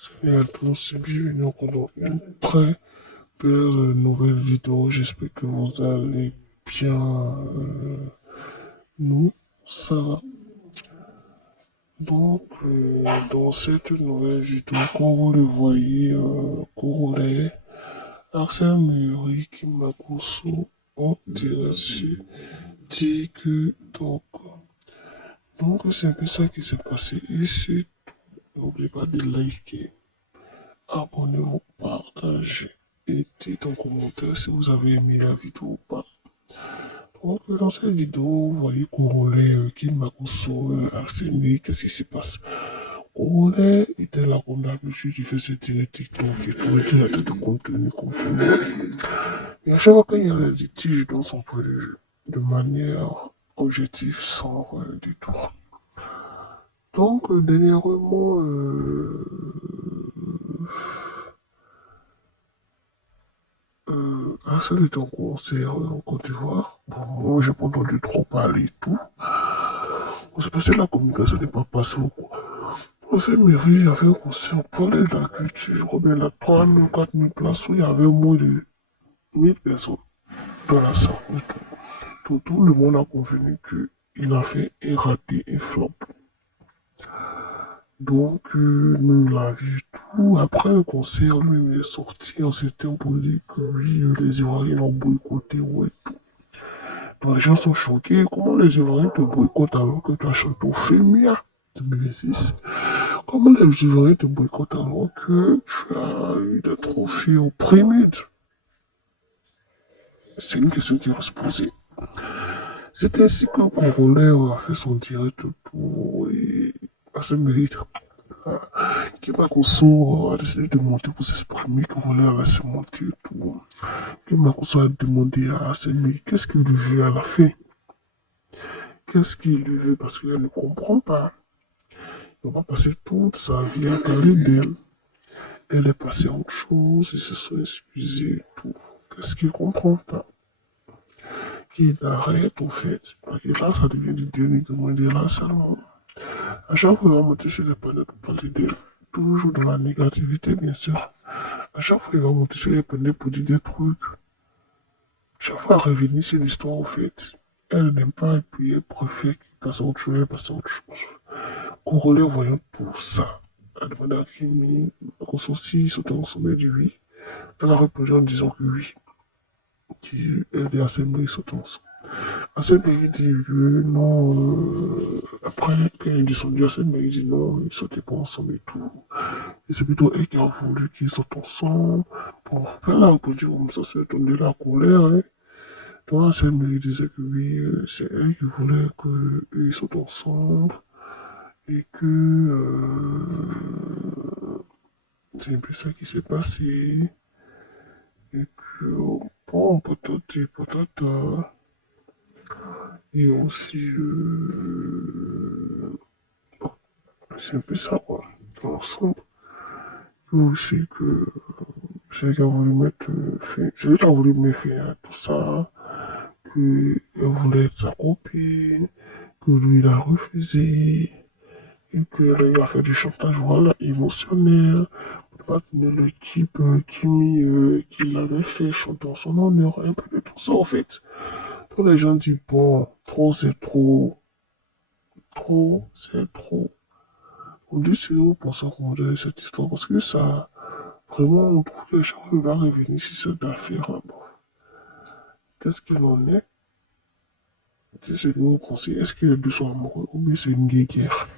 Salut à tous et bienvenue encore dans une très belle nouvelle vidéo. J'espère que vous allez bien. Nous, ça va. Donc, dans cette nouvelle vidéo, comme vous le voyez, Corollaire, Arsène Murray, Kimakuso ont tiré sur TikTok. Donc, c'est un peu ça qui s'est passé. Et surtout, n'oubliez pas de liker. Abonnez-vous, partagez et dites en commentaire si vous avez aimé la vidéo ou pas. Donc, dans cette vidéo, vous voyez Corollaire, Kim Makuso, Arsène, qu'est-ce qui se passe? Corollaire était là comme d'habitude, il faisait tirer TikTok et tout, et qu'il a de contenu comme tout le monde. Et à chaque fois qu'il y a des litiges dans son point de vue, de manière objective, sans rien du tout. Donc, dernièrement, Arsène est en concert en Côte d'Ivoire. Bon, moi, j'ai pas entendu trop parler et tout. On s'est passé la communication n'est pas passée au quoi. On s'est mérité, il y avait un concert, on parlait de la culture, combien là, 3000 ou 4000 places où il y avait moins de 1000 personnes dans la salle et tout. Tout le monde a convenu qu'il a fait un raté, un flop. Donc, nous l'a vu tout. Après le concert, lui, il est sorti en septembre pour dire que oui, les Ivoiriens l'ont boycotté, ouais, tout. Donc, les gens sont choqués. Comment les Ivoiriens te boycottent alors que tu as chanté au FEMIA 2006? Comment les Ivoiriens te boycottent alors que tu as eu des trophées au Prémide? C'est une question qui va se poser. C'est ainsi que Corollaire a fait son direct pour à ce mérite. Kimakoso a décidé de monter pour s'exprimer, Corollaire va se monter et tout. Kimakoso a demandé à Semi qu'est-ce qu'il lui veut à la fin. Qu'est-ce qu'il lui veut parce qu'elle ne comprend pas. Il va pas passer toute sa vie à parler d'elle. Elle est passée à autre chose, ils se sont excusés et tout. Qu'est-ce qu'il comprend pas? Qu'il arrête au fait. Parce que là, ça devient du dénigrement de là seulement. À chaque fois, il va monter sur les panneaux pour parler d'elle. Toujours dans la négativité, bien sûr. À chaque fois, il va monter sur les panneaux pour dire des trucs. Chaque fois, revenir sur l'histoire, au fait. Elle n'aime pas et puis elle préfère qu'il passe à autre chose, elle passe à autre chose. Corollaire, voyant tout ça, a demandé à Kimi, qu'on sortit, sauter en sommet du oui. Elle a répondu en disant que oui. Elle est assez bien sauter ensemble. Assez bien dit non. Après, quand il est descendu, assez bien dit non, ils sautaient pas ensemble et tout. Et c'est plutôt elle qui a voulu qu'ils sautent ensemble. Bon, elle a répondu comme ça, c'est tombé la colère. Hein. Toi, assez bien disait que oui, c'est elle qui voulait qu'ils sautent ensemble. Et que c'est un peu ça qui s'est passé. Et que, bon, peut-être, et aussi, bon, c'est un peu ça, quoi, dans l'ensemble. Et aussi que c'est lui qui a voulu mettre fin, c'est lui qui a voulu mettre fin à tout ça, qu'elle voulait être sa copine, que lui, il a refusé, et qu'elle lui a fait du chantage, voilà, émotionnel, pour tenir l'équipe qui l'avait fait chanter en son honneur, un peu de tout ça, en fait. Tous les gens disent, bon, trop c'est trop, trop c'est trop. On dit si vous pensez comment dire cette histoire, parce que ça, vraiment, on trouve que chaque fois qu'il va revenir sur cette affaire là-bas. Qu'est-ce qu'il en est? C'est ce que vous pensez. Est-ce que les deux sont amoureux ou bien c'est une guerre?